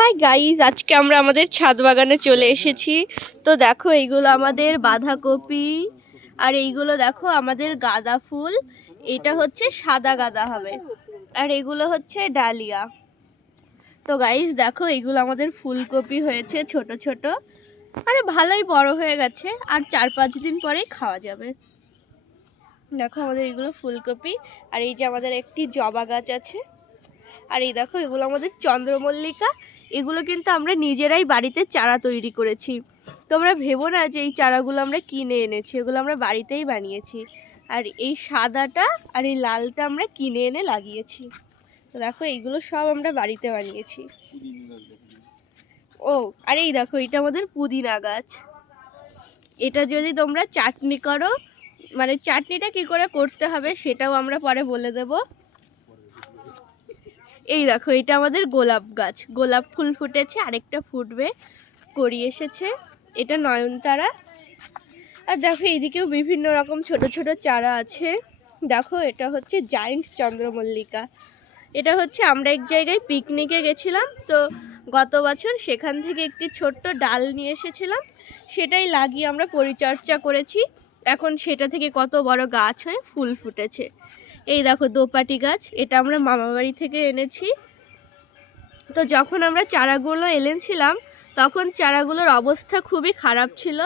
Hi guys আজকে আমরা আমাদের ছাদ বাগানে চলে এসেছি। তো দেখো, এইগুলো আমাদের বাঁধাকপি, আর এইগুলো দেখো আমাদের গাঁদা ফুল। এটা হচ্ছে সাদা গাঁদা হবে, আর এগুলো হচ্ছে ডালিয়া। তো গাইজ দেখো, এইগুলো আমাদের ফুলকপি হয়েছে ছোট ছোট। আরে, ভালোই বড় হয়ে গেছে, আর চার পাঁচ দিন পরেই খাওয়া যাবে। দেখো আমাদের এগুলো ফুলকপি, আর এই যে আমাদের একটি জবা গাছ আছে আর এই দেখো, এগুলো আমাদের চন্দ্রমল্লিকা। এগুলো কিন্তু আমরা নিজেরাই বাড়িতে চারা তৈরি করেছি। তোমরা ভেবো না যে এই চারাগুলো আমরা কিনে এনেছি, এগুলো আমরা বাড়িতেই বানিয়েছি। আর এই সাদাটা আর এই লালটা আমরা কিনে এনে লাগিয়েছি। তো দেখো, এইগুলো সব আমরা বাড়িতে বানিয়েছি। ও, আর এই দেখো, এটা আমাদের পুদিনা গাছ। এটা যদি তোমরা চাটনি করো মানে চাটনিটা কি করে করতে হবে সেটাও আমরা পরে বলে দেবো। এই দেখো, এটা আমাদের গোলাপ গাছ। গোলাপ ফুল ফুটেছে, আরেকটা ফুটবে। করি এসেছে। এটা নয়নতারা। আর দেখো, এইদিকেও বিভিন্ন রকম ছোট ছোট চারা আছে। দেখো, এটা হচ্ছে জায়েন্ট চন্দ্রমল্লিকা। এটা হচ্ছে, আমরা এক জায়গায় পিকনিকে গেছিলাম। তো গত বছর সেখান থেকে একটি ছোট্ট ডাল নিয়ে এসেছিলাম। সেটাই লাগিয়ে আমরা পরিচর্যা করেছি। এখন সেটা থেকে কত বড় গাছ হয়ে ফুল ফুটেছে। এই দেখো দোপাটি গাছ, এটা আমরা মামাবাড়ি থেকে এনেছি। তো যখন আমরা চারাগুলো এনেছিলাম, তখন চারাগুলোর অবস্থা খুবই খারাপ ছিল।